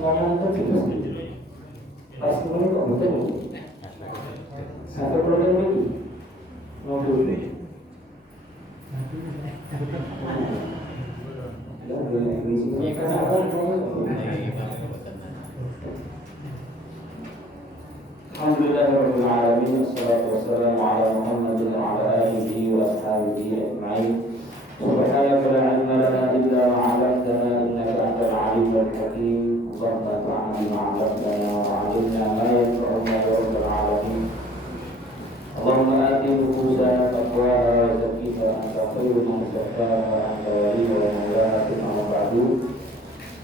ngomong itu gitu. Pas ngomong kok betul. Satu problem ini ngobrol ini. Alhamdulillahirabbil alamin wassalatu wassalamu ala Muhammadin wa ala alihi wa ashabihi ajma'in. Subhanaka la ilma lana illa ma 'allamtana innaka antal alimul hakim. Allahumma fa'alna ma 'allamtana wa 'allimna ma yanfa'una ya rabbal alamin. Allahumma ati nufusana taqwaha wa zakkiha anta khairun man zakkaha wa anta waliyuha wa mawlaha amma ba'du.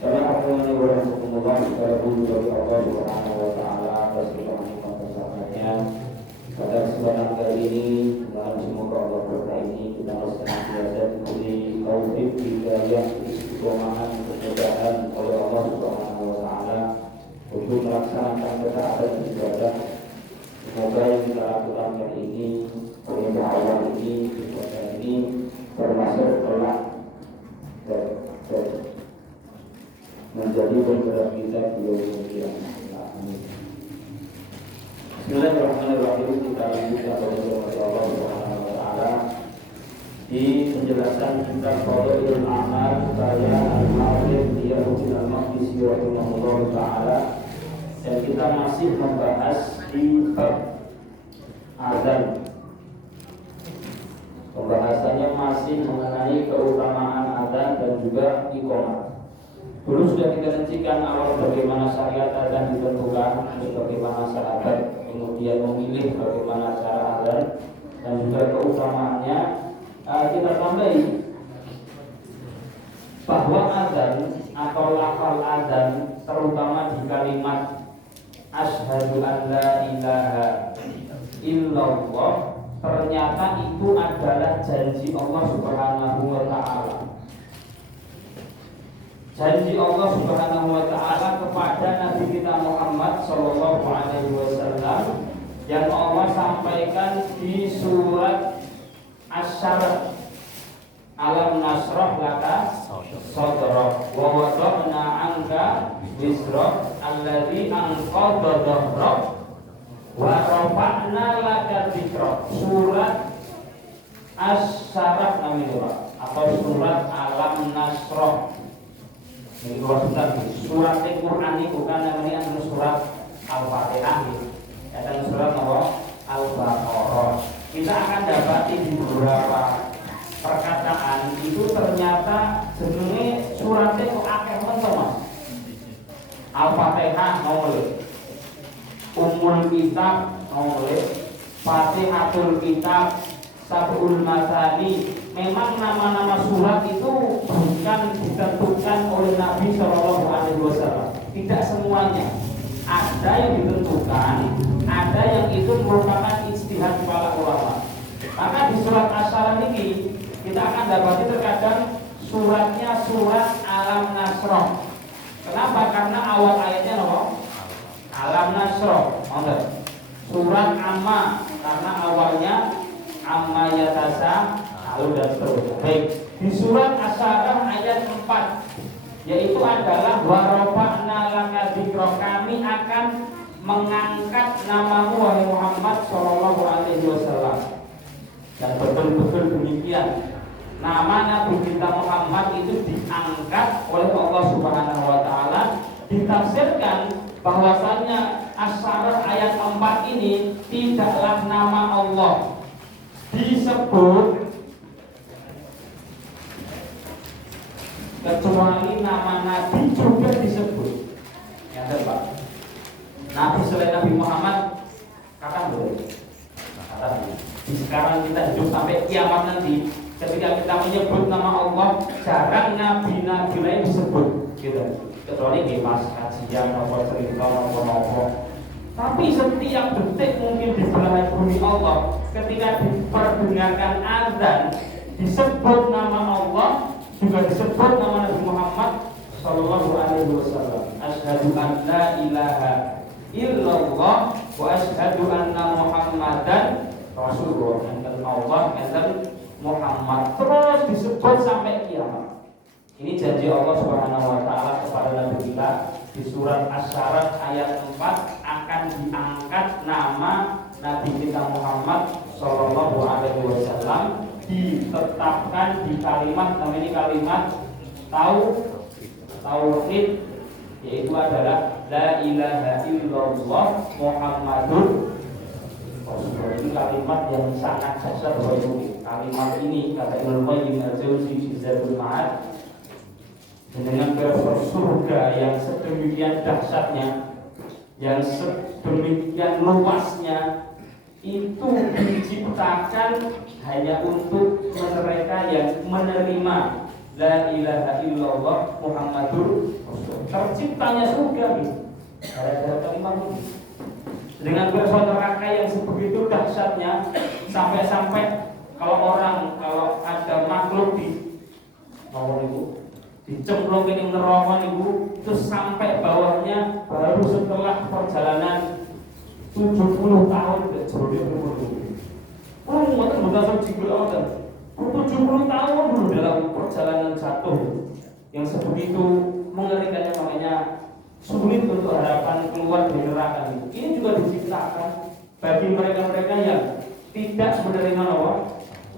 Kami akan mengucapkan kepada Allah Subhanahu wa taala atas kesabarannya. Pada kesempatan kali ini, semoga Allah berkah ini kita senantiasa diberi taufik hidayah istiqomah kemudahan oleh Allah Subhanahu wa taala untuk melaksanakan ketaatan ibadah. Semoga yang kita lakukan kali ini, perintah Allah ini, ibadah ini termasuk kelak menjadi penggerak kita di dunia kiamat. Bismillahirrahmanirrahim. Kita lanjutkan kepada Allah Subhanahu wa taala di penjelasan kitab Fadhailul A'mal karya Al-Mu'allif Iyadudin Al-Maqdisi rahimahullah taala, dan kita masih membahas di bab azan. Pembahasannya masih mengenai keutamaan azan dan juga iqamah. Dulu sudah kita rincikan awal bagaimana syariat azan ditentukan, bagaimana sahabat kemudian memilih bagaimana cara azan dan juga keutamaannya. Kita tambahi bahwa azan atau lafal azan terutama di kalimat asyhadu an la ilaha illallah ternyata itu adalah janji Allah Subhanahu wa taala. Janji Allah Subhanahu wa taala kepada Nabi kita Muhammad sallallahu alaihi wasallam yang Allah sampaikan di surat Asy-Syarh, Alam nasrah laka sadrak wa wada'na 'anka wizrak alladzi anqadha dhahrak wa rafa'na laka dzikrak. Surat Asy-Syarh namanya atau surat Alam nasrah. Ini surat Al-Quran ini bukan namanya surat Al-Fatihah, dan surat Al-Baqarah. Kita akan dapati di beberapa perkataan itu ternyata jenenge suratnya kok akeh teman. Al-Fatihah noleh, Ummul Kitab noleh, Fatihatul Kitab, Sab'ul Masani. Memang nama-nama surat itu bukan ditentukan oleh Nabi Shallallahu Alaihi Wasallam. Tidak semuanya. Ada yang ditentukan, ada yang itu merupakan ijtihad para ulama. Maka di surat Asy-Syarh ini kita akan dapati terkadang suratnya surat Alam Nasrah. Kenapa? Karena awal ayatnya apa? Alam Nasrah. Surat Amma karena awalnya Amma Yatasa. Dan seterusnya. Baik, di surat Asy-Syarh ayat 4 yaitu adalah warafa'na laka dzikra, kami akan mengangkat namamu wahai Muhammad sallallahu alaihi wasallam. Dan betul-betul demikian. Nama Nabi kita Muhammad itu diangkat oleh Allah Subhanahu wa taala. Ditafsirkan bahwasannya Asy-Syarh ayat 4 ini tidaklah nama Allah disebut kecuali nama Nabi juga disebut. Ya Pak. Nabi selain Nabi Muhammad kata boleh. Kata sekarang kita hidup sampai kiamat nanti, ketika kita menyebut nama Allah, jarang nabi-nabi lain disebut. Gitu. Kecuali di pas kajian atau cerita atau tapi setiap detik mungkin di belahan bumi Allah, ketika diperdengarkan azan, disebut nama Allah, juga disebut nama Nabi Muhammad sallallahu alaihi wasallam. Asyhadu an la ilaha illallah wa asyhadu anna Muhammadan rasulullah. Enten Allah, enten Muhammad, terus disebut sampai kiamat. Ini janji Allah Subhanahu wa taala kepada Nabi kita di surat Asy-Syarah ayat 4 akan diangkat nama Nabi kita Muhammad Shallallahu Alaihi Wasallam, ditetapkan di kalimat, namanya kalimat tauhid, yaitu adalah la ilaha illallah Muhammadur Rasulullah. Ini kalimat yang sangat dahsyat. Kalimat ini kata Ibnu Qayyim al-Jauziyah di Zadul Ma'ad, dengan gelar surga yang sedemikian dahsyatnya, yang sedemikian luasnya, itu diciptakan hanya untuk mereka yang menerima la ilaha illallah Muhammadur Rasulullah. Terciptanya surga gara-gara kalimat ini. Dengan gelar neraka yang sebegitu dahsyatnya, sampai-sampai kalau ada makhluk di bawah itu dicemplung ini neraka itu, terus sampai bawahnya baru setelah perjalanan 70 tahun ke jero itu. Oh, mboten bukan jigul wonten. 70 tahun dulu dalam perjalanan jatuh yang sebegitu mengerikannya, makanya sulit untuk harapan keluar dari neraka itu. Ini juga diciptakan bagi mereka-mereka yang tidak menerima Allah,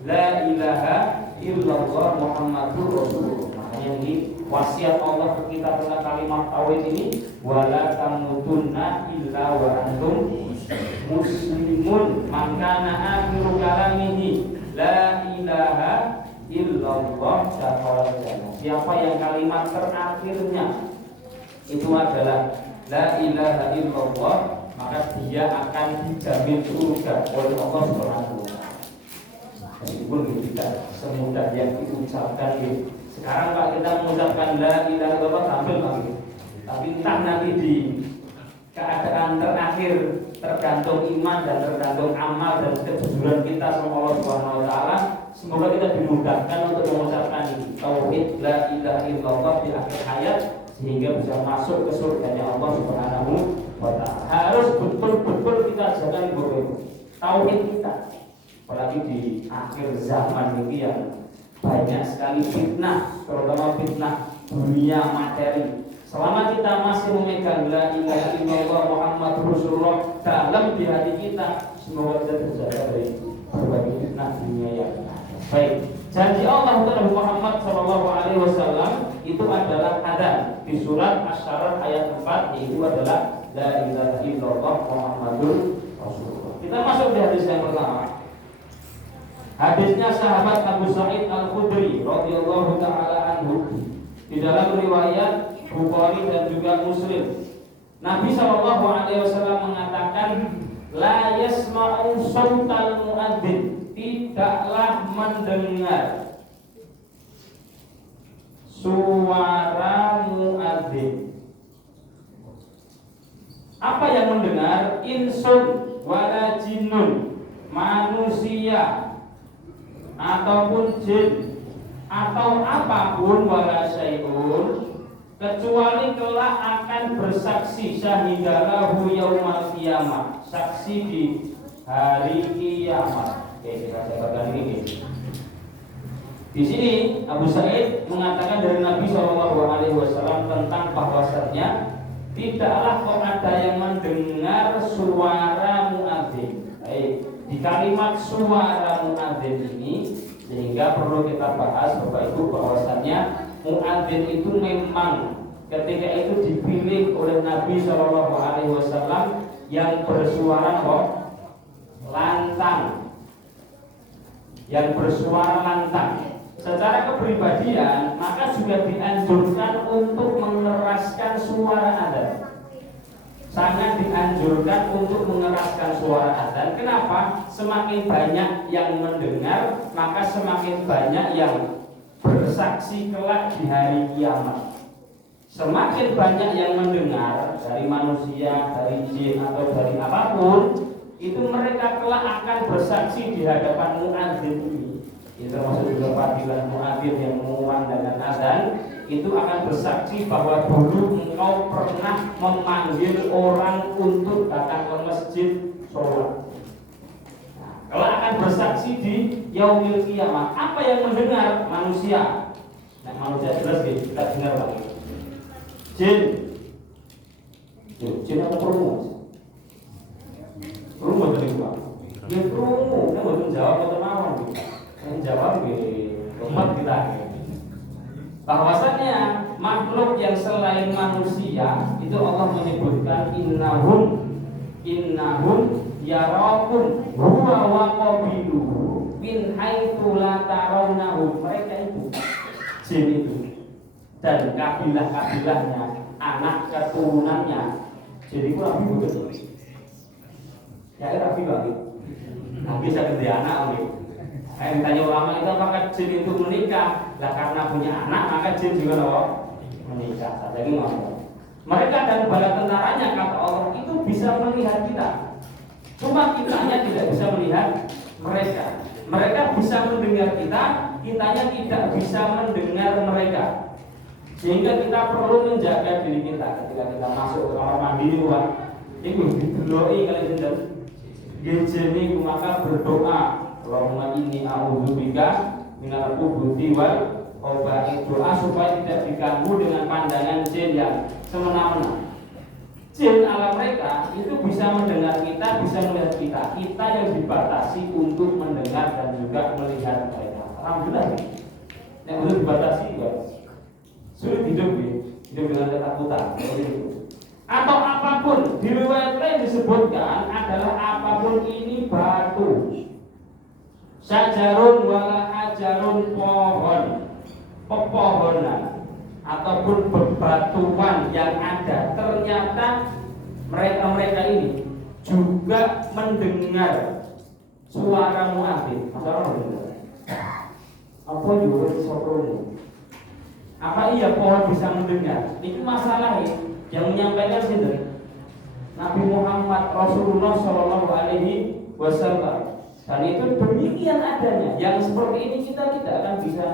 la ilaha illallah Muhammadur Rasulullah. Makanya ini wasiat Allah ke kita tentang kalimat tauhid ini, wala tamutunna illa wa antum muslimun, maka akhiru kalamihi la ilaha illallah dakhala jannah. Siapa yang kalimat terakhirnya itu adalah la ilaha illallah, maka dia akan dijamin surga oleh Allah Subhanahu wa taala. Meskipun tidak semudah yang diucapkan gitu. Sekarang Pak kita mengucapkan la ilaha illallah tampil Pak gitu. Tapi entah nanti di keadaan terakhir, tergantung iman dan tergantung amal dan kejujuran kita sama Allah Subhanahu wa taala. Semoga kita dimudahkan untuk mengucapkan tauhid la ilaha illallah di akhir hayat, sehingga bisa masuk ke surganya Allah Subhanahu wa taala. Harus betul-betul kita jaga tauhid kita. Apalagi di akhir zaman ini yang banyak sekali fitnah, terutama fitnah dunia materi. Selama kita masih memegang la ilaha illallah Muhammadur Rasulullah dalam di hati kita, semoga kita terjaga dari berbagai fitnah dunia yang baik. Janji Allah untuk Nabi Muhammad SAW itu adalah ada di surat Asy-Syarah ayat 4, yaitu adalah la ilaha illallah Muhammadur Rasulullah. Kita masuk di hadis yang pertama. Hadisnya sahabat Abu Sa'id Al-Khudri radhiyallahu taala anhu, di dalam riwayat Bukhari dan juga Muslim. Nabi SAW mengatakan, la yasma'u sautal muadzin, tidaklah mendengar suara muadzin. Apa yang mendengar? Insun wala jinnun, manusia ataupun jin atau apapun, wala syai'un, kecuali kelak akan bersaksi, syahidalahu yaumal qiyamah, saksi di hari kiamat. Oke, kita bacakan ini. Di sini Abu Sa'id mengatakan dari Nabi SAW tentang bahwasannya tidaklah kok ada yang mendengar suara muadzin. Di kalimat suara muadzin ini, sehingga perlu kita bahas Bapak Ibu bahwasannya muadzin itu memang ketika itu dipilih oleh Nabi SAW yang bersuara lantang, yang bersuara lantang. Secara kepribadian maka juga dianjurkan untuk mengeraskan suara adzan. Sangat dianjurkan untuk mengeraskan suara adzan. Kenapa? Semakin banyak yang mendengar, maka semakin banyak yang bersaksi kelak di hari kiamat. Semakin banyak yang mendengar dari manusia, dari jin atau dari apapun, itu mereka kelak akan bersaksi di hadapan muadzin ini. Itu termasuk juga fadilah muadzin yang mengumandangkan azan, itu akan bersaksi bahwa dulu engkau pernah memanggil orang untuk datang ke masjid sholat. Kelak akan bersaksi di yaumil qiyamah. Apa yang mendengar? Manusia. Nah, manusia jelas kita dengar lagi. Jin, Jin apa krungu? Krungu tadi Pak. Ya krungu, kan mboten jawab mboten mawon. Yang jawab nggih umat kita. Bahwasannya makhluk yang selain manusia itu Allah menyebutkan innahum yarakum huwa wa qabiluhu min haitsu la tarawnahum. Mereka itu jin itu dan kabilah-kabilahnya, anak keturunannya. Jadi kurang lebih betul. Ya rapi banget. Nah, bisa gede anak nih. Kayak ditanya ulama itu apakah jin itu menikah? Lah karena punya anak maka jin juga menikah. Jadi ngomong. Mereka dan bala tentaranya kata Allah itu bisa melihat kita. Cuma kitanya tidak bisa melihat mereka. Mereka bisa mendengar kita, kitanya tidak bisa mendengar mereka. Sehingga kita perlu menjaga diri kita ketika kita masuk ke kamar mandi luar. Itu dideloi kali jenengan. Gejene maka berdoa, Allahumma inni a'udzubika minal khubuthi wal khaba'ith. Doa supaya tidak diganggu dengan pandangan jin yang semena-mena. Jin ala mereka itu bisa mendengar kita, bisa melihat kita. Kita yang dibatasi untuk mendengar dan juga melihat mereka. Alhamdulillah. Yang belum dibatasi juga sulit hidup dengan ketakutan. Atau apapun di riwayat lain disebutkan adalah apapun ini batu, sajarun wala hajarun, pohon, pepohonan ataupun bebatuan yang ada, ternyata mereka ini juga mendengar suara muadzin. Masalah mendengar. Apa juga soprono? Apa iya pohon bisa mendengar? Itu masalah yang menyampaikan sendiri Nabi Muhammad Rasulullah Shallallahu Alaihi Wasallam. Dan itu demikian adanya. Yang seperti ini kita tidak akan bisa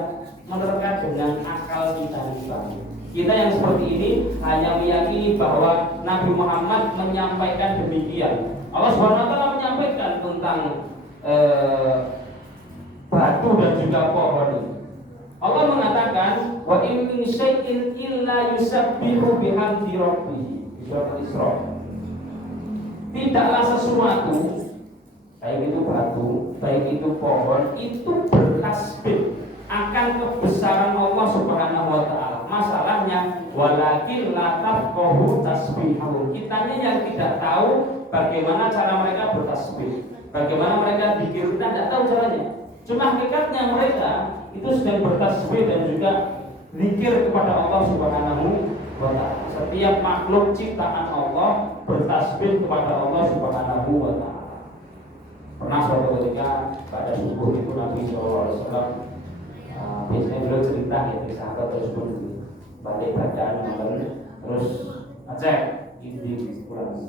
menerka dengan akal kita sendiri. Kita yang seperti ini hanya meyakini bahwa Nabi Muhammad menyampaikan demikian. Allah SWT menyampaikan tentang batu dan juga pohon ini. Allah mengatakan wa in min syai'in illa yusabbihu bihamdi rabbih. Surah Al-Isra. Tidaklah sesuatu, baik itu batu, baik itu pohon, itu bertasbih akan kebesaran Allah Subhanahu wa taala. Masalahnya walakin la tafqahu tasbihahum. Kitanya yang tidak tahu bagaimana cara mereka bertasbih. Bagaimana mereka zikir, kita tidak tahu caranya. Cuma hakikatnya mereka itu sedang bertasbih dan juga zikir kepada Allah Subhanahu wa taala. Setiap makhluk ciptaan Allah bertasbih kepada Allah Subhanahu wa taala. Pernah suatu ketika pada subuh itu Nabi SAW biasanya beliau cerita ya sahabat tersebut balik bacaan terus ngecek ini kurang.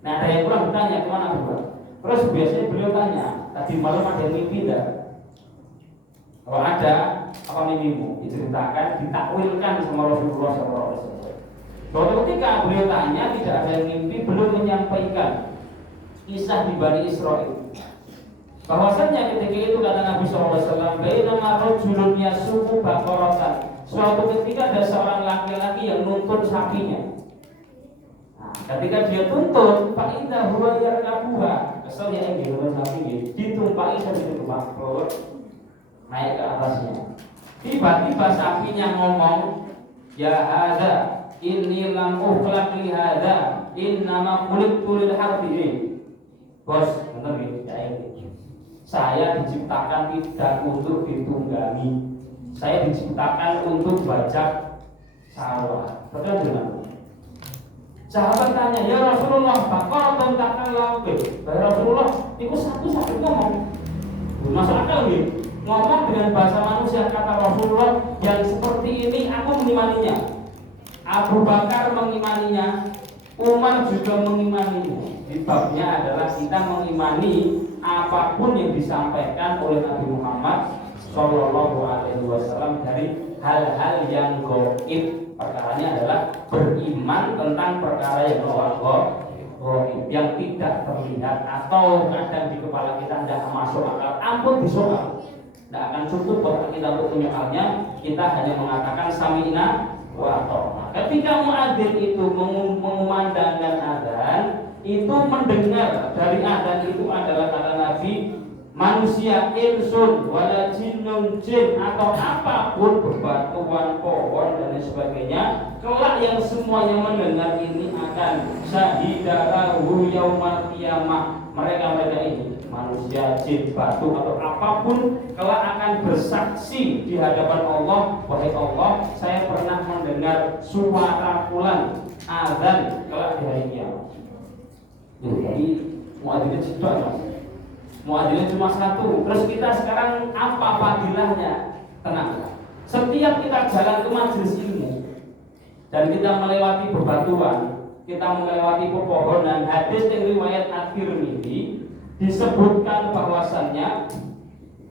Nah ada yang kurang bertanya kemana Abu? Terus biasanya beliau tanya, tadi malam ada yang mimpi tidak? Kalau ada, apa mimpimu? Diceritakan, ditakwilkan sama Rasulullah SAW. Suatu ketika beliau tanya, tidak ada yang mimpi, belum menyampaikan kisah di Bani Israil. Bahwasannya ketika itu kata Nabi SAW, bainama rajulun yasuqu baqaratan. Suatu ketika ada seorang laki-laki yang nuntun sapinya. Nah, ketika dia tuntun, fa inna huwa yarkabuha. Kesel ya ini sapi ditumpaki sampai rumah naik ke atasnya. Tiba-tiba sapinya ngomong, ya hadza inni lam ukhlaq li hadza innama khuliqtu lil harbi. Bos, benar ya ini. Saya diciptakan tidak untuk ditunggangi. Saya diciptakan untuk bajak sawah. Betul dengan sahabat tanya, ya Rasulullah, bakal tentang lampir. Ya Rasulullah, itu satu-satu ngomong. Masuk akal nih. Ngomong dengan bahasa manusia, kata Rasulullah, yang seperti ini aku mengimaninya. Abu Bakar mengimaninya, Umar juga mengimaninya. Di babnya adalah kita mengimani apapun yang disampaikan oleh Nabi Muhammad Shallallahu Alaihi Wasallam dari hal-hal yang gaib. Perkaranya adalah beriman tentang perkara yang gaib, yang tidak terlihat atau kadang di kepala kita tidak masuk akal. Ampun disoal, tidak akan cukup buat kita untuk menyoalnya. Kita hanya mengatakan sami'na wa ta'na. Ketika muadzin itu mengumandangkan azan, itu mendengar dari azan itu adalah kata Nabi, manusia, insun, wala jinnun, jin atau apapun, bebatuan, pohon dan sebagainya, kelak yang semuanya mendengar ini akan syahidalahu yaumal qiyamah. Mereka ini manusia, jin, batu atau apapun kelak akan bersaksi di hadapan Allah, wahai Allah, saya pernah mendengar suara fulan azan kelak di hari kiamat. Jadi muadzinnya juga mas. Muadzinnya cuma satu. Terus kita sekarang apa fadilahnya? Tenang. Setiap kita jalan ke majelis ilmu dan kita melewati bebatuan, kita melewati pepohonan, hadis yang riwayat At-Tirmidzi disebutkan bahwasannya,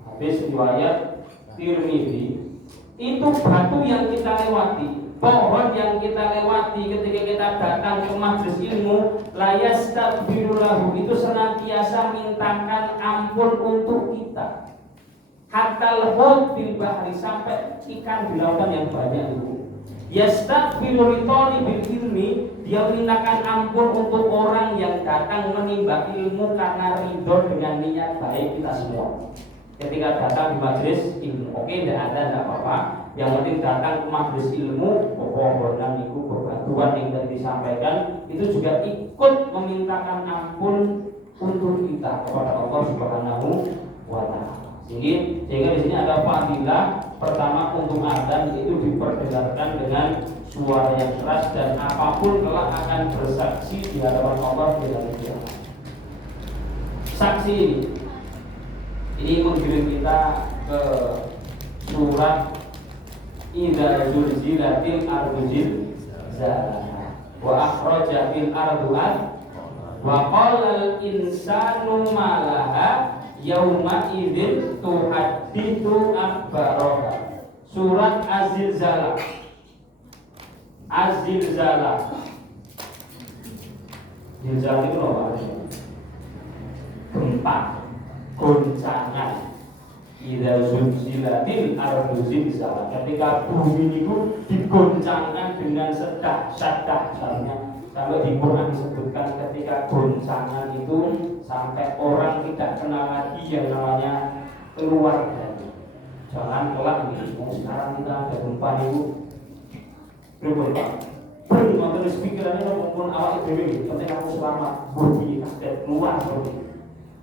hadis riwayat Tirmidzi, itu batu yang kita lewati, pohon yang kita lewati ketika kita datang ke majelis ilmu, la yastaghfirulahu, itu senantiasa mintakan ampun untuk kita. Hatta al-hut bil bahri, sampai ikan di lautan yang banyak itu. Yastaghfiru li talibil ilmi, dia mintakan ampun untuk orang yang datang menimba ilmu karena ridho dengan niat baik kita semua. Ketika datang di majelis ilmu, oke, tidak apa-apa. Yang penting datang ke majelis ilmu, pepohonan itu, bebatuan yang tadi disampaikan, itu juga ikut memintakan ampun untuk kita kepada Allah Subhanahu wa Ta'ala. Sehingga di sini ada fadilah pertama untuk azan, itu diperdengarkan dengan suara yang keras dan apapun kelak akan bersaksi di hadapan Allah di hari kiamat. Saksi ini menggiring kita ke surat Idza zulzilatil ardu zilzalaha wa akhrajatil ardu wa qala al insanu ma laha yauma idzin tuhadditsu akhbaraha. Surat Az-Zilzalah. Az-Zilzalah. Zilzalah itu apa? Gempa, goncangan. Idza zulzilatil ardu zilzalaha. Ketika bumi itu digoncangkan dengan sedang-sedangnya. Sampai di Quran disebutkan ketika goncangan itu sampai orang tidak kenal lagi yang namanya keluarga. Jangan kelak ini, sekarang kita ada gempa itu berubah. Berubah terus pikirannya maupun awal itu penting aku selamat, bumi kaget keluar bumi.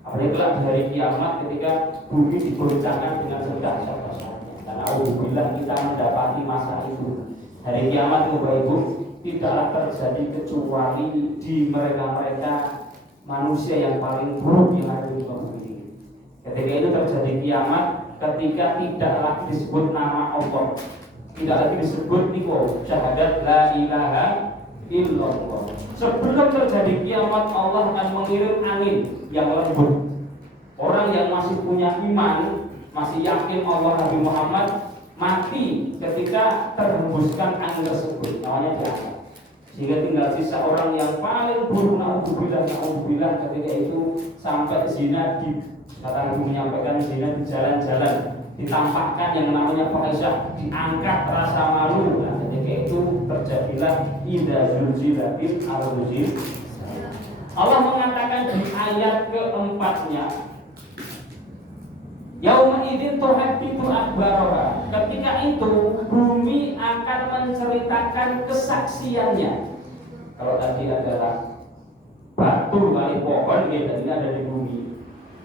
Apalagi kelak di hari kiamat ketika bumi digoncangkan dengan sedang-sedangnya. Karena alhamdulillah kita mendapati masa itu. Hari kiamat Bapak Ibu tidaklah terjadi kecuali di mereka-mereka manusia yang paling buruk yang ada di muka bumi ini. Ketika itu terjadi kiamat, ketika tidak lagi disebut nama Allah, tidak lagi disebut niko syahadat la ilaha illallah. Sebelum terjadi kiamat, Allah akan mengirim angin yang lembut. Orang yang masih punya iman, masih yakin Allah Nabi Muhammad, mati ketika terhembuskan angin tersebut, namanya jahat. Sehingga tinggal sisa orang yang paling buruk, naudzubillah ketika itu sampai zina di, kata Nabi menyampaikan zina di jalan-jalan, ditampakkan yang namanya fahisyah, diangkat rasa malu. Nah, ketika itu terjadilah idza zulzilatil ardu zilzalaha. Allah mengatakan di ayat keempatnya, yauma idzin tuhadditsu akhbaraha. Ketika itu bumi akan menceritakan kesaksiannya. Kalau tadi adalah batu kali pohon, tadi ada di bumi.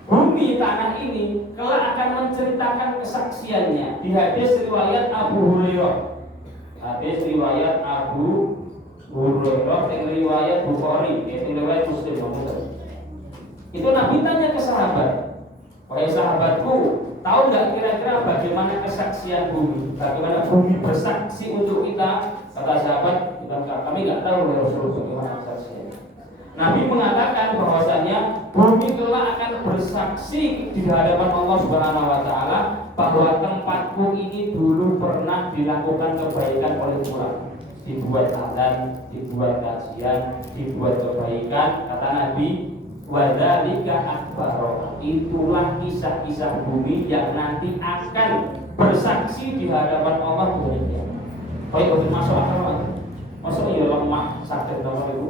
Bumi tanah ini kelak akan menceritakan kesaksiannya. Di hadis riwayat Abu Hurairah. Hadis riwayat Abu Hurairah yang riwayat Bukhari, yaitu riwayat Muslim. Itu Nabi tanya ke sahabat, wahai sahabatku, tahu nggak kira-kira bagaimana kesaksian bumi? Bagaimana bumi bersaksi untuk kita? Kata sahabat, kami nggak tahu ya Rasulullah bagaimana kesaksian. Nabi mengatakan bahwasannya bumi kelak akan bersaksi di hadapan Allah Subhanahu wa Ta'ala bahwa tempatku ini dulu pernah dilakukan kebaikan oleh Tuhan. Dibuat azan, dibuat kajian, dibuat kebaikan. Kata Nabi, wadzalika akbar. Itulah kisah-kisah bumi yang nanti akan bersaksi di hadapan Allah. Kayak udah masuk akal kan? Masuk iya lemah sakit dong ibu.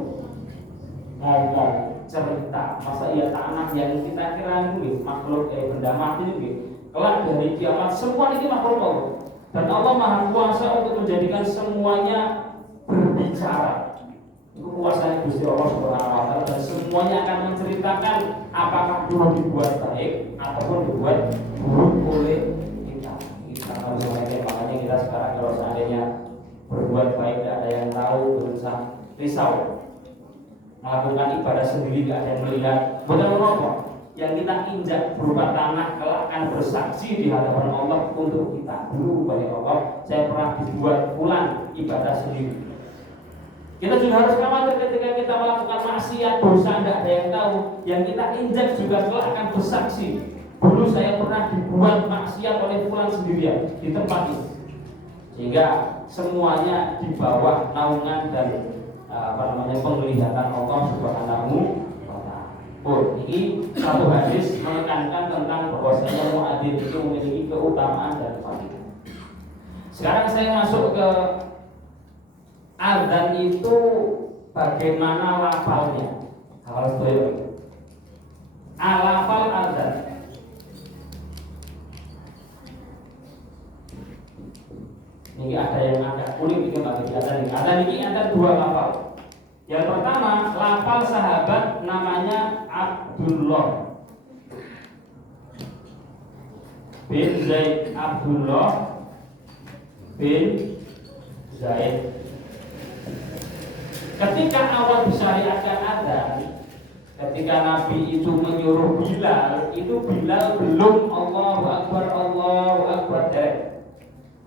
Ngomong cerita masa iya tanah yang kita kira itu makhluk benda mati itu kelak dari kiamat semua ini makhluk Allah dan Allah maha kuasa untuk menjadikan semuanya berbicara. Itu kuasanya Gusti Allah Subhanahu wa taala dan semuanya akan menceritakan apakah dulu dibuat baik ataupun dibuat buruk oleh kita. Makanya kita sekarang kalau seandainya berbuat baik tidak ada yang tahu, berusaha risau melakukan ibadah sendiri tidak ada yang melihat, benar apa yang kita injak berupa tanah kelak akan bersaksi di hadapan Allah untuk kita. Dulu banyak Allah saya pernah dibuat pulang ibadah sendiri. Kita juga harus khawatir ketika kita melakukan maksiat dosa tidak ada yang tahu, yang kita injak juga kelak akan bersaksi. Dulu saya pernah dibuat maksiat oleh pulang sendirian di tempat ini, sehingga semuanya di bawah naungan dan penglihatan Allah Subhanahu wa taala. Ini satu hadis menekankan tentang bahwasanya muadzin itu memiliki keutamaan dan fadilah. Sekarang saya masuk ke adzan itu bagaimana lafalnya. Harus tahu. Lafal adzan. Ini ada yang agak unik itu bagi adzan ini. Adzan ini ada dua lafal. Yang pertama, lafal sahabat namanya Abdullah bin Zaid. Abdullah bin Zaid. Ketika awal disyariatkan adzan, ketika Nabi itu menyuruh Bilal, itu Bilal belum Allahu Akbar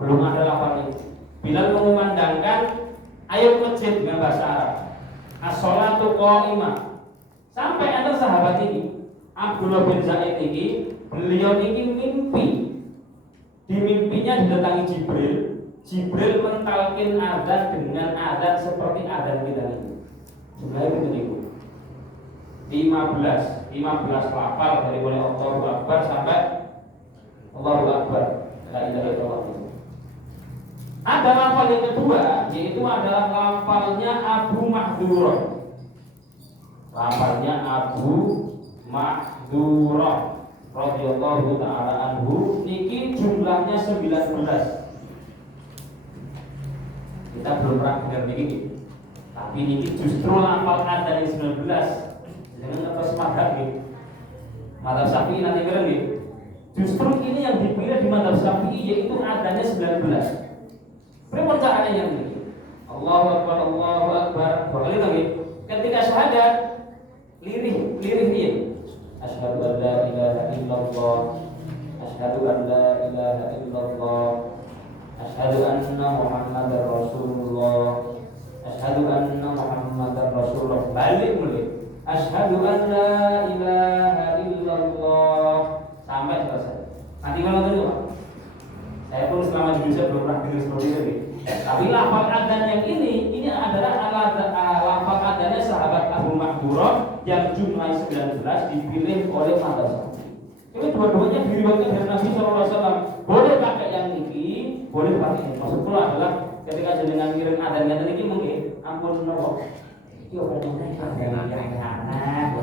belum ada lafal itu. Bilal mengumandangkan ayo masjid dengan bahasa Arab. As-sholatu qa'imah. Sampai ada sahabat ini Abdullah bin Zaid ini, beliau ini mimpi. Di mimpinya didatangi Jibril. Jibril mentalkin adzan dengan adzan seperti adzan kita ini. Jumlahnya begitu. 15 lafal dari mulai Allahu Akbar sampai Allahu Akbar. La ilaha illallah. Ada lafal yang kedua, yaitu adalah lafalnya Abu Mahdurah. Lafalnya Abu Mahdurah radhiyallahu taala anhu. Niki jumlahnya 19. Kita belum pernah dengar begini. Tapi niki justru lafal adzan yang 19. Jangan terus madhab gitu. Madhab Syafi'i nanti keren gitu. Justru ini yang dipilih di madhab Syafi'i yaitu adzannya 19. Berapa caranya yang ini? Allahu Akbar, Allahu Akbar. Dua kali lagi. Ketika syahadat, lirih dia. Asyhadu an la ilaha illallah. Asyhadu an la ilaha illallah. Asyhadu anna Muhammadar Rasulullah. Asyhadu anna Muhammadar Rasulullah. Balik mulai. Asyhadu an la ilaha illallah sampai selesai. Nanti malam itu Pak. Saya pun selama di Indonesia belum pernah dengar seperti ini. Tapi lafal adzan yang ini adalah lafal adzannya sahabat Abu Mahdurah yang jumlahnya 19 dipilih oleh mazhab. Ini dua-duanya diriwayatkan dari Nabi SAW. Boleh pakai yang ini, boleh pakai ini. Maksudnya adalah ketika jenengan ngirim adzan yang ini mungkin ampun nopo. Yo bener adzan yang kana.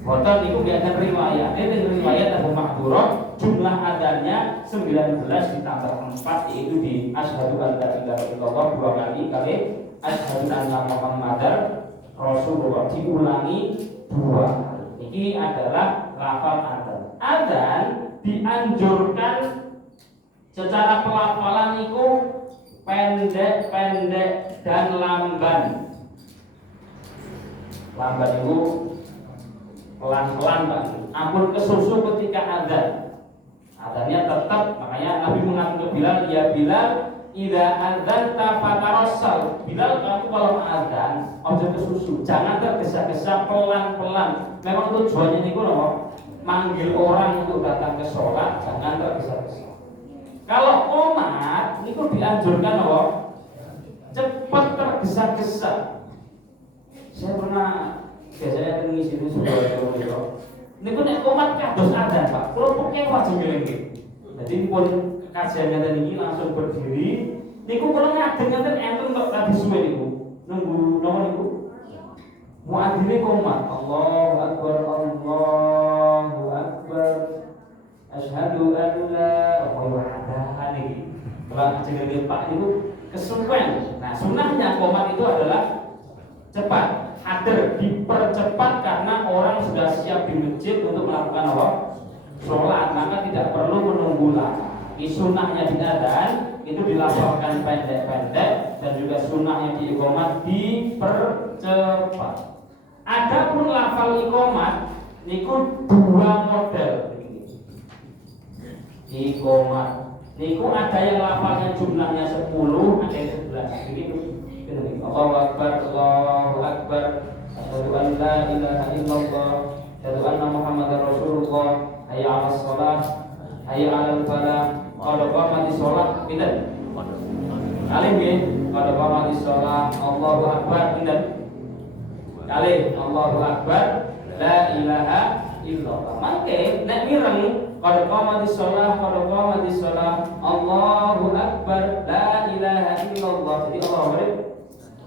Hotel itu biasa riwayat. Ini riwayat Abu Mahdurah. Jumlah adzannya 19 ditambah 4 yaitu di asyhadu an la ilaha illallah 2 kali asyhadu anna Muhammadar Rasulullah diulangi 2 kali. Ini adalah lafal adzan. Adzan dianjurkan secara pelafalan itu pendek dan lamban. Lamban itu pelan-pelan Pak. Ampun kesusu ketika adzan. Adzannya tetap, makanya Nabi mengatakan ke Bilal, ya Bilal, idza adzanta fatarassal. Bilal, kamu kalau adzan, ojo kesusu, jangan tergesa-gesa, pelan-pelan. Memang tujuannya niku napa? Manggil orang untuk datang ke sholat, jangan tergesa-gesa. Kalau qomat niku dianjurkan napa? Cepat tergesa-gesa. Saya pernah biasanya ngisi itu sudah ini pun nek komat kados adzan Pak. Kelompoknya wajib ngelingke. Jadi pun kajiannya tadi ini langsung berdiri. Niku kula ajeng ngeten enten kok tadi suwe niku. Nunggu nomor niku. Muadzine komat. Allahu akbar, Allahu akbar. Asyhadu an la ilaha illallah. Kalau ajeng ngene Pak niku kesuwen. Nah, sunahnya komat itu adalah cepat, hadir, dipercepat karena orang sudah siap di masjid untuk melakukan apa? Sholat, maka tidak perlu menunggu lama. Sunnahnya di adzan itu dilafalkan pendek-pendek dan juga sunnahnya di iqamat dipercepat. Adapun lafal iqamat niku dua model. Iqamat niku ada yang lafalnya jumlahnya 10, ada yang 11. Begitu. Allahu akbar, Allahu akbar. Asyhadu an la ilaha illallah, asyhadu anna Muhammadar Rasulullah. Hayya 'alas shalah, hayya 'alal falah. Qad qamatis shalah, pinten? Kalih nggih, qad qamatis shalah. Allahu akbar, pinten? Kalih, Allahu akbar, la ilaha illallah. Mangke nek mireng qad qamatis shalah, Allahu akbar, la ilaha illallah. Jadi Allahu akbar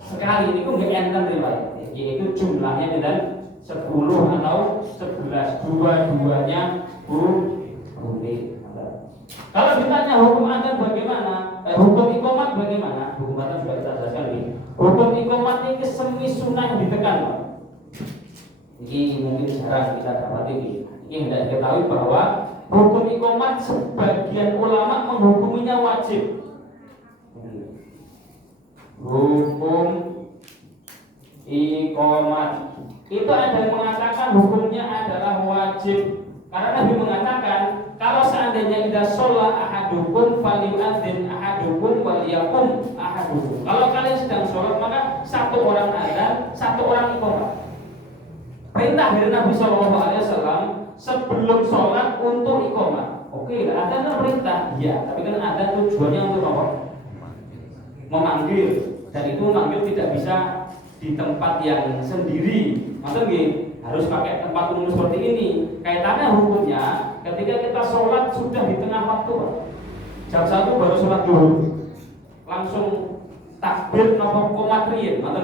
sekali ini kok nggak enten riwayat, yaitu jumlahnya dan 10 atau 11, dua-duanya boleh. Kalau ditanya hukum adzan bagaimana, hukum iqamat bagaimana? Hukum adzan sudah kita jelaskan ini. Hukum iqamat ini semi sunnah ditekan. Ini mungkin jarang kita dapat ini. Ini hendak diketahui bahwa hukum iqamat sebagian ulama menghukuminya wajib. Hukum iqamat itu ada yang mengatakan hukumnya adalah wajib. Karena Nabi mengatakan kalau seandainya idza shalla ahadukum falyu'adzin ahadukum walyakum ahadukum. Kalau kalian sedang sholat maka satu orang adzan, satu orang iqamat. Perintah dari Nabi sallallahu alaihi wasallam sebelum sholat untuk iqamat. Oke, adzan kan perintah, ya, tapi kan adzan tujuannya untuk apa? Memanggil, dan itu memanggil tidak bisa di tempat yang sendiri. Maksudnya harus pakai tempat umum seperti ini. Kaitannya hukumnya ketika kita sholat sudah di tengah waktu, jam 1 baru sholat dulu, langsung takbir nopo komatriyin, nah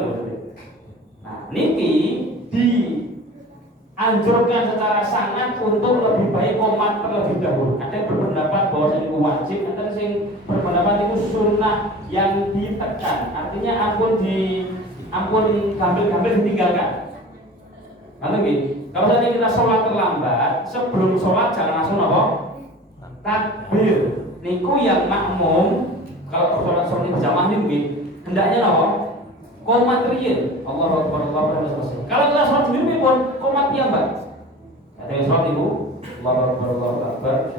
niki dianjurkan secara sangat untuk lebih baik komat terlebih dahulu. Ada yang berpendapat bahwa ini wajib, ada yang berpendapat itu sunnah yang ditekan, artinya ampun gambil-gambil ditinggalkan. Nanti kalau saja kita sholat terlambat, sebelum sholat jangan langsung apa? Takbir. Niku yang makmum kalau sholat berjamaah ini hendaknya apa? Komatriyin. Allahu akbar, Allahu akbar selesai. Kalau kita sholat sendiri pun komat piyambak. Ada yang sholat itu Allahu akbar, Allahu akbar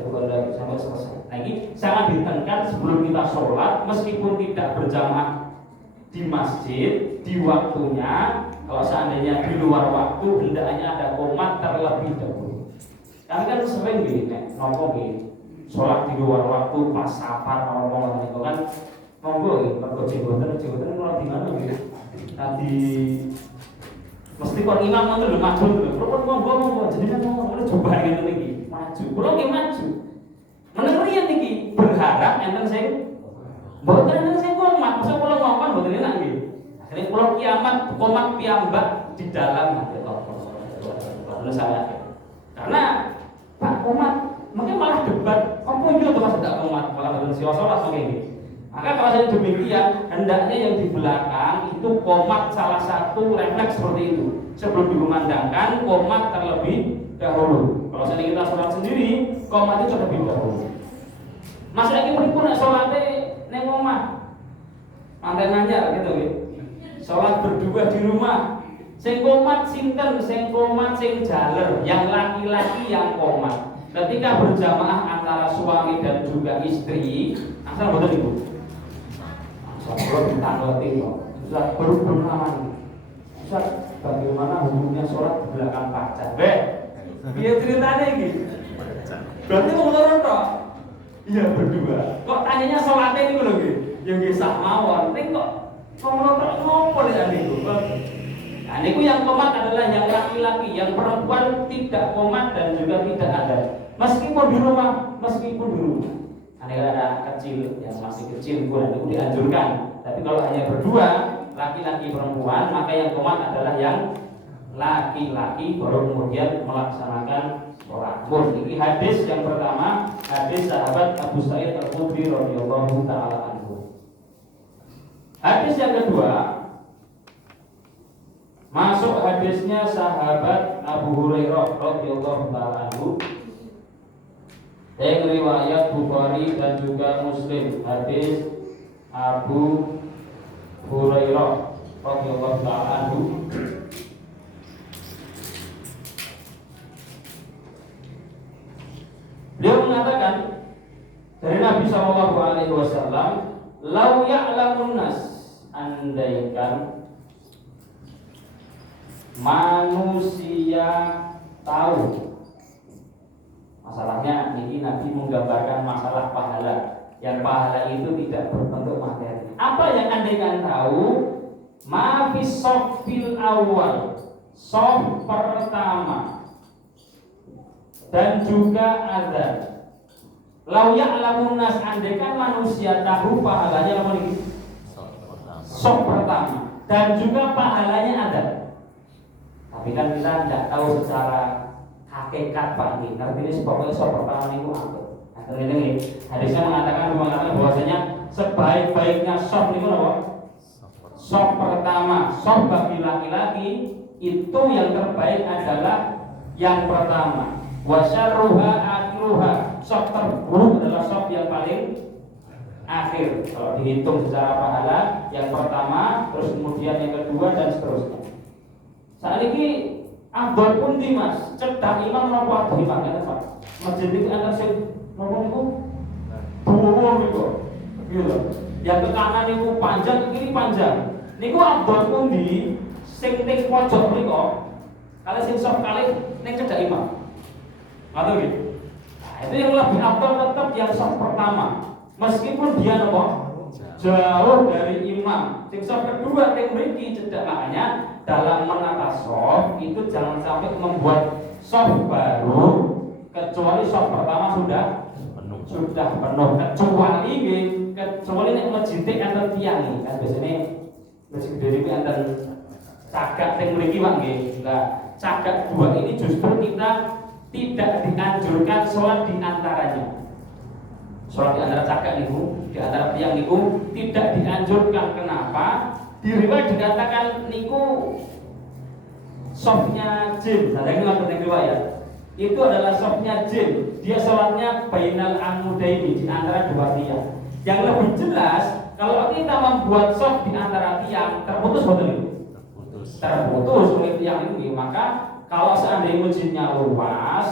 sampai selesai. Nah ini sangat ditekankan sebelum kita sholat, meskipun tidak berjamaah di masjid di waktunya. Kalau seandainya di luar waktu, hendaknya ada komat terlebih dahulu. Kami kan sering gini, ngomong gini, sholat di luar waktu, pas safar, ngomong itu kan, ngomong mergo jenggotan kalau di mana gitu. Tadi mesti kon imam ngono lho maju lho. Perlu ngomong, jadi kan ngomong coba ngene iki, maju. Kulo nggih maju. Meneng niki berharap enten sing mboten enten sing komat, masa kulo ngomong mboten enak nggih. Ini pulau kiamat komat piyambak di dalam hati Allah saya. Karena Pak komat mungkin malah debat, apa yo tuh tidak komat malah betul sholat begini. Maka kalau saya demikian, hendaknya yang di belakang itu komat salah satu refleks seperti itu. Sebelum dikumandangkan, komat terlebih dahulu. Kalau saya kita sholat sendiri, komat itu terlebih dahulu. Mas lagi pun sholatnya neng omah, mantai nanya gitu ya. Sholat berdua di rumah, sing komat sinten, sing komat sing jaler, yang laki-laki yang komat. Ketika berjamaah antara suami dan juga istri, asal betul ibu. Asal kalau ditanggapi, sudah berhubung aman. Ustaz, bagaimana hukumnya sholat di belakang pacar? Biar ceritanya gitu. Berarti mau turun toh? Iya berdua. Kok tanyanya sholatnya ini loh gitu? Yang kisah mawon, ini kok ngompol ya niku. Nah, niku yang komat adalah yang laki-laki, yang perempuan tidak komat dan juga tidak ada. Meskipun di rumah. Andai ada kecil yang masih kecil itu dianjurkan. Tapi kalau hanya berdua, laki-laki perempuan, maka yang qomat adalah yang laki-laki baru kemudian melaksanakan sholat. Ini hadis yang pertama, hadis sahabat Abu Sa'id Al-Khudri radhiyallahu taala anhu. Hadis yang kedua, masuk hadisnya sahabat Abu Hurairah radhiyallahu taala anhu. Yang riwayat Bukhari dan juga Muslim, hadis Abu Hurairah radhiyallahu taala anhu. Beliau mengatakan dari Nabi sallallahu alaihi wasallam, "Lau ya'lamun nas", andaikan manusia tahu. Masalahnya ini Nabi menggambarkan masalah pahala. Yang pahala itu tidak berbentuk materi. Apa yang andaikan tahu? Ma fi soffil awal, sof pertama, dan juga azan. Lau ya'lamun nas, andaikan manusia tahu pahalanya apa ini? Sof pertama, dan juga pahalanya azan. Tapi kan kita tidak tahu secara hakikat Pak ini. Artinya pokoknya sof pertama itu apa? Ini hadisnya mengatakan bahwasanya sebaik-baiknya sof itu apa? Sof pertama, sof bagi laki-laki itu yang terbaik adalah yang pertama. Wa syarruha akhiruha, sof terburuk adalah sof yang paling akhir. Kalau dihitung secara pahala, yang pertama, terus kemudian yang kedua dan seterusnya. Saat ini Abdul pun Mas, cedak imam nopo Abdul imam kan Pak. Masjid itu antara sing nopo niku dhuwur niku. Gitu. Yang ke kanan niku panjang, ke kiri panjang. Niku Abdul pundi sing ning pojok niku. Kalau sing sok kali ning cedak imam. Atau gitu. Nah, itu yang lebih Abdul tetap yang sok pertama. Meskipun dia nopo jauh dari imam. Sing sok kedua ning mriki cedak, makanya dalam menata soft itu jangan sampai membuat soft baru kecuali soft pertama sudah penuh kecuali nek masjid enten tiyang iki kan biasane masjid gede iki enten cagak teng mriki Pak nggih. Nah, cagak dua ini justru kita tidak dianjurkan sholat di antaranya. Sholat di antara cagak niku, di antara tiyang niku tidak dianjurkan. Kenapa? Di riwayat dikatakan niku softnya jin. Nah, ini waktu riwayat itu adalah softnya jin. Dia sholatnya bainal amudaini, di antara dua tiang. Yang lebih jelas, kalau kita membuat soft di antara tiang, terputus betul itu. Terputus oleh tiang ini. Maka kalau seandainya masjidnya luas,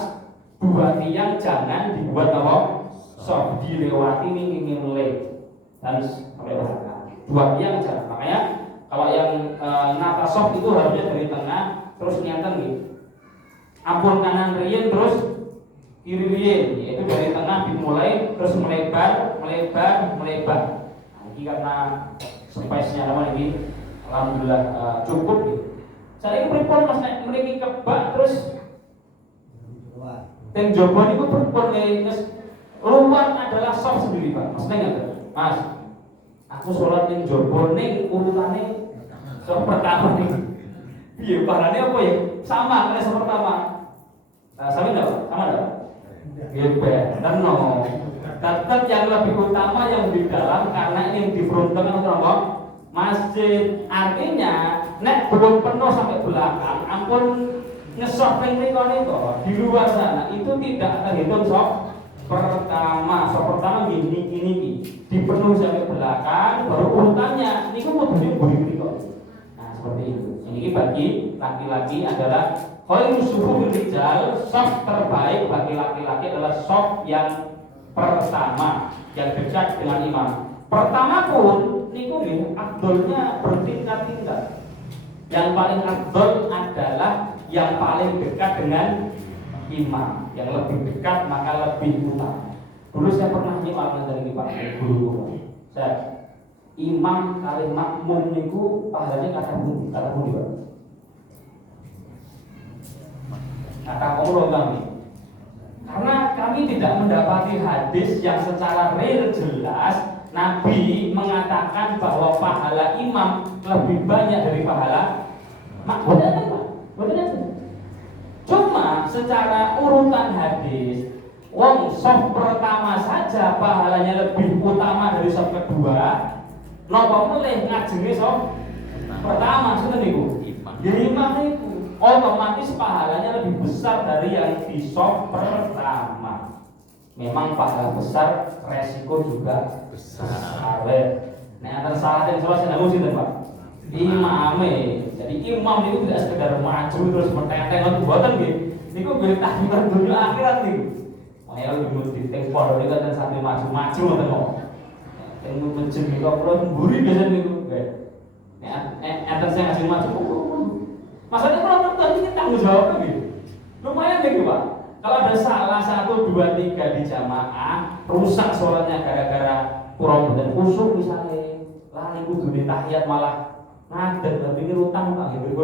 dua tiang jangan dibuat apa? Soft, dilewati ini mulai dan sampai belakang. Dua tiang jangan. Makanya kalau yang nata soft itu harusnya dari tengah terus nyata nih. Ampun kanan riyen terus kiri riyen, yaitu dari tengah dimulai terus melebar. Nah, ini karena space-nya apa ini alhamdulillah cukup gitu. Saya ini pripun Mas nek mriki kebak terus teng jaba niku pripun luar adalah soft sendiri Pak. Mas nggak Mas, aku sholat ning jaba ning urutane soft pertama nih. Iya, pahalanya apa ya? Sama kayak soft pertama. Nah, sama enggak? Sama enggak? Benar no. Tetap yang lebih utama yang di dalam karena ini yang diperuntukkan untuk apa? Masjid. Artinya, nek belum penuh sampai belakang, ampun ngesok niko di luar sana itu tidak terhitung sok pertama. Sok pertama gini dipenuh sampai belakang, baru urutannya niku mudune buri kok. Nah, seperti itu. Ini bagi laki-laki adalah khairu suhufil rijal, soft terbaik bagi laki-laki adalah soft yang pertama, yang dekat dengan imam. Pertama pun niku nggih afdolnya bertingkat-tingkat. Yang paling afdol adalah yang paling dekat dengan imam. Yang lebih dekat maka lebih utama. Dulu saya pernah nyimak dari Pak guru. Saya imam kali makmum niku pahalanya kata pundi Pak. Kata umroh kami. Karena kami tidak mendapati hadis yang secara real jelas Nabi mengatakan bahwa pahala imam lebih banyak dari pahala makmum. Cuma secara urutan hadis, wong saf pertama saja pahalanya lebih utama dari saf kedua. Napa mulih ngajenge saf pertama ngoten niku. Ya imam niku otomatis pahalanya lebih besar dari yang di saf pertama. Memang pahala besar, resiko juga besar. Nek antar salah yang salah saya ngusin Pak. Imame. Jadi imam itu tidak sekedar maju terus berteteng atau buatan nggih. Niku nggih tahlilan dunia akhirat niku. Makanya lebih diting pondok niku kan sampai maju-maju ngoten kok. Teng masjid niku kula mburi biasa niku nggih. Nek antar saya ngasih maju. Maksudnya kalau nonton ini tanggung jawab gitu. Lumayan nih Pak. Kalau ada salah 1, 2, 3 di jamaah, rusak sholatnya gara-gara kurang dan kusuk misalnya, lari kudu tahiyat malah ngadeg, tapi ini rutang Pak gitu.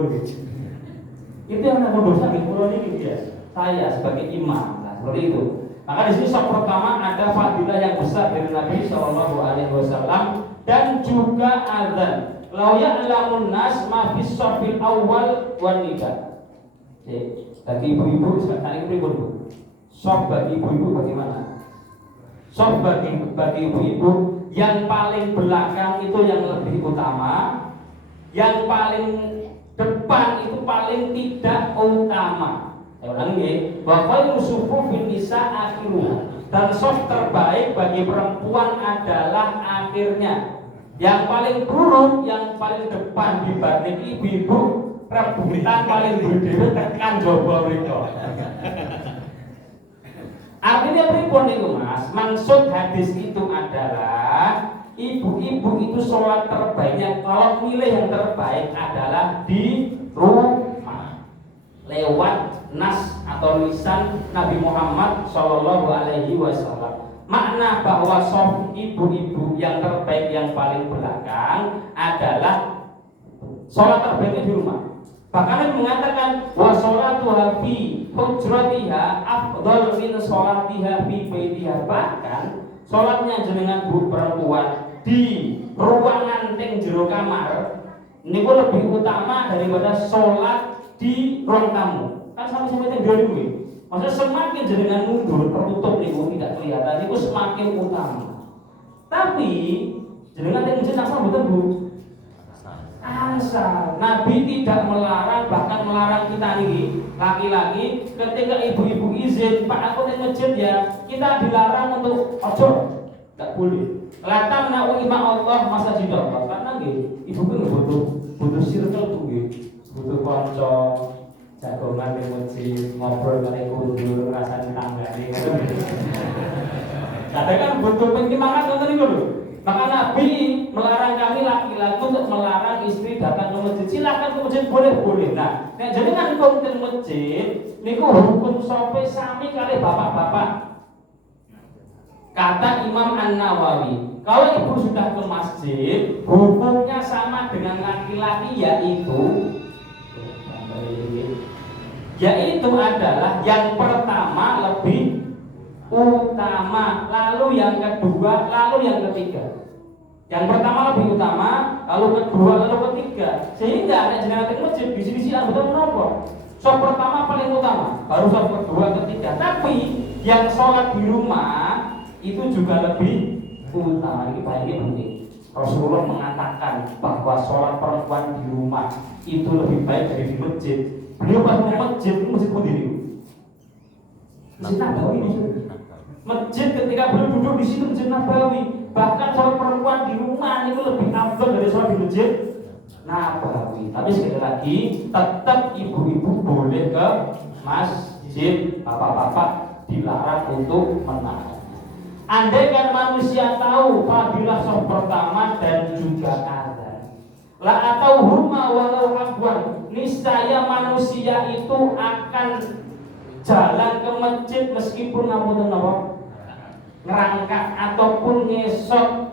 Itu yang aku dosa di pulau ini dia. Saya sebagai imam, nah seperti itu. Maka di sini saf pertama ada fadilah yang besar dari Nabi Shallallahu Alaihi Wasallam dan juga azan. Lau ya'lamun nas ma fis shafil awal wan nikah. Bagi ibu-ibu sekarang ini pripun? Shaf bagi ibu-ibu bagaimana? Shaf bagi ibu-ibu yang paling belakang itu yang lebih utama, yang paling depan itu paling tidak utama. Saya ulangi, wa khairu sufufin nisa akhiruha. Dan shaf terbaik bagi perempuan adalah akhirnya. Yang paling buruk, yang paling depan dibanding ibu-ibu, rebutan paling berdiri tekan jowo mereka. Artinya pripun niku Mas? Maksud hadis itu adalah ibu-ibu itu sholat terbaiknya kalau milih yang terbaik adalah di rumah lewat nas atau lisan Nabi Muhammad Shallallahu Alaihi Wasallam. Makna bahwa shaf ibu-ibu yang terbaik yang paling belakang adalah sholat terbaiknya di rumah. Bahkan Nabi mengatakan wa sholatuha fi hujratiha afdal min sholatiha fi baitiha. Bahkan sholatnya jenengan bu perempuan di ruangan teng jero kamar niku lebih utama daripada sholat di ruang tamu. Kan sampai teng jero niku. Maksudnya semakin jenengan mundur tertutup niku tidak kelihatan niku semakin utama. Tapi jenengan teng masjid asal mboten Bu. Asal Nabi tidak melarang, bahkan melarang kita nih laki-laki ketika ibu-ibu izin Pak aku teng masjid ya, kita dilarang untuk ojo, tidak boleh. Latam na'u ima Allah masajid Allah. Karena nggih ibu ku butuh circle Bu nggih. Butuh kanca jagongan di masjid, ngobrol kali kundur, rasane tanggane. Kadang kan butuh penyemangat ngoten niku lho. Maka Nabi melarang kami laki-laki untuk melarang istri datang ke masjid. Silakan ke masjid boleh-boleh. Nah, nek jenengan kok ke masjid niku hukum sope sami kali bapak-bapak. Kata Imam An-Nawawi, kalau ibu sudah ke masjid, hukumnya sama dengan laki-laki yaitu adalah yang pertama lebih utama, lalu yang kedua, lalu yang ketiga. Yang pertama lebih utama, lalu kedua, lalu ketiga. Sehingga nek jenengan teng masjid bisi-bisi anggota menapa? Shaf pertama paling utama, baru shaf kedua, ketiga. Tapi yang sholat di rumah itu juga lebih utama. Ini baiknya penting. Rasulullah mengatakan bahwa sholat perempuan di rumah itu lebih baik dari di masjid. Beliau pas mau masjid pun diri. Masjid Nabawi masjid ketika beliau duduk di situ masjid Nabawi. Bahkan sholat perempuan di rumah itu lebih afdal dari sholat di masjid Nabawi. Tapi sekali lagi tetap ibu-ibu boleh ke masjid, bapak-bapak dilarang untuk menahan. Andaikan manusia tahu fadilah shaf pertama dan juga azan, la atau huma walau habwan, niscaya manusia itu akan jalan ke masjid meskipun namun ngerangkak ataupun ngesot,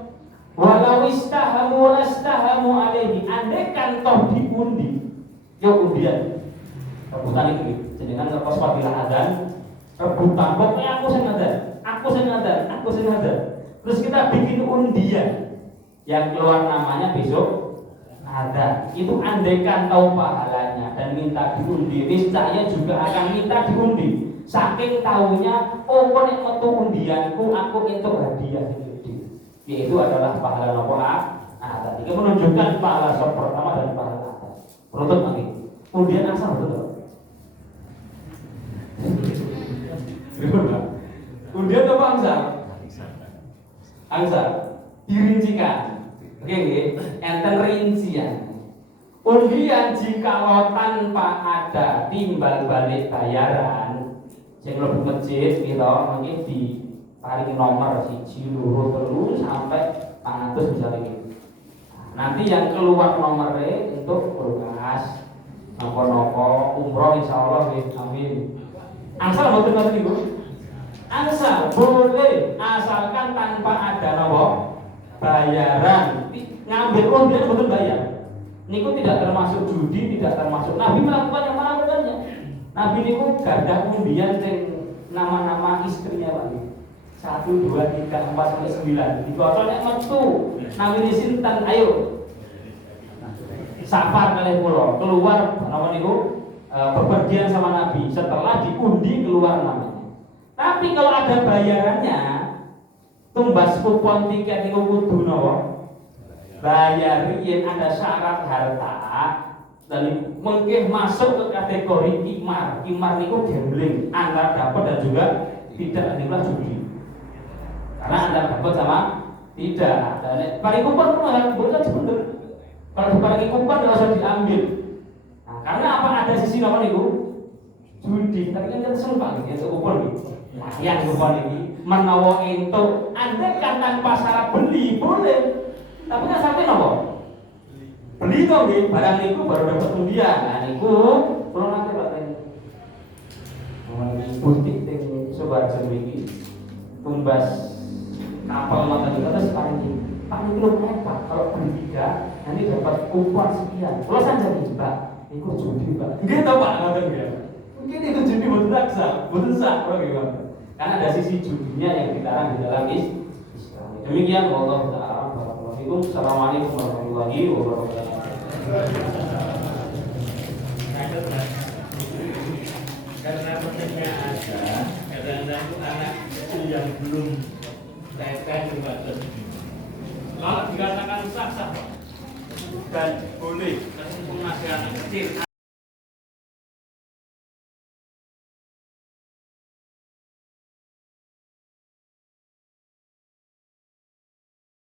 walau istahamu lastahamu alaihi. Andaikan toh diundi, yo undian rebutan itu jenengan ngertos fadilah azan rebutan. Pokoknya aku sing ada. Terus kita bikin undian yang keluar namanya besok ada. Itu andaikan tahu pahalanya dan minta diundi, niscaya juga akan minta diundi. Saking tahunya, oh kok nek metu undianku aku entuk hadiah ini. Yaitu adalah pahala nopo tadi menunjukkan pahala sop pertama dan pahala atas. Penutup lagi. Undian asal betul. Undian apa angsal? Angsal dirincikan. Oke, enten rincian. Undian jikalau tanpa ada timbal balik bayaran, sing mlebu masjid kita mungkin di paling nomor 1, 2, 3 sampai 400 misalnya. Nanti yang keluar nomornya untuk kulkas, nopo-nopo, umroh insyaallah, amin. Angsal betul betul ibu. Angsal boleh asalkan tanpa ada nopo bayaran. Ngambil undian betul bayar. Niku tidak termasuk judi, tidak termasuk. Nabi melakukannya. Nabi niku gadah undian sing nama-nama istrinya Pak. 1, 2, 3, 4 sampai 9. Dikoconya metu. Nabi sinten ayo. Safar kali pulau keluar nama niku bepergian sama Nabi setelah diundi keluar namanya. Tapi kalau ada bayarannya, tumbas kupon tiket niku kudu napa? Bayar yang ada syarat harta dan mungkin masuk ke kategori kimar. Kimar niku gambling, antara dapat dan juga tidak, inilah judi. Karena antara dapat sama tidak. Dan paling kupon pun harus boleh sebentar. Kalau diparingi kupon tidak usah diambil. Nah, karena apa ada sisi apa niku? Judi. Tapi kan kita sumpah gitu kupon gitu. Nah, yang kupon ini menawa ento Anda kan tanpa syarat beli boleh. Tapi nggak sampai nopo beli dong nih barang niku baru dapat undian. Nah niku kalau nanti Pak butik yang sobat semiki tumbas kapal mata kita terus paling belum Pak kalau beli 3 nanti dapat kupon sekian. Kalau saja nih Pak, niku judi Pak. Dia tahu Pak nggak ya? Mungkin itu judi betul sah, kalau gimana? Karena ada sisi judinya yang dilarang di dalam Islam. Demikian Allah Taala. Assalamualaikum warahmatullahi wabarakatuh. Karena pentingnya ada, kadang-kadang anak itu yang belum TK juga kalau dikatakan sah dan boleh, meskipun masih anak kecil.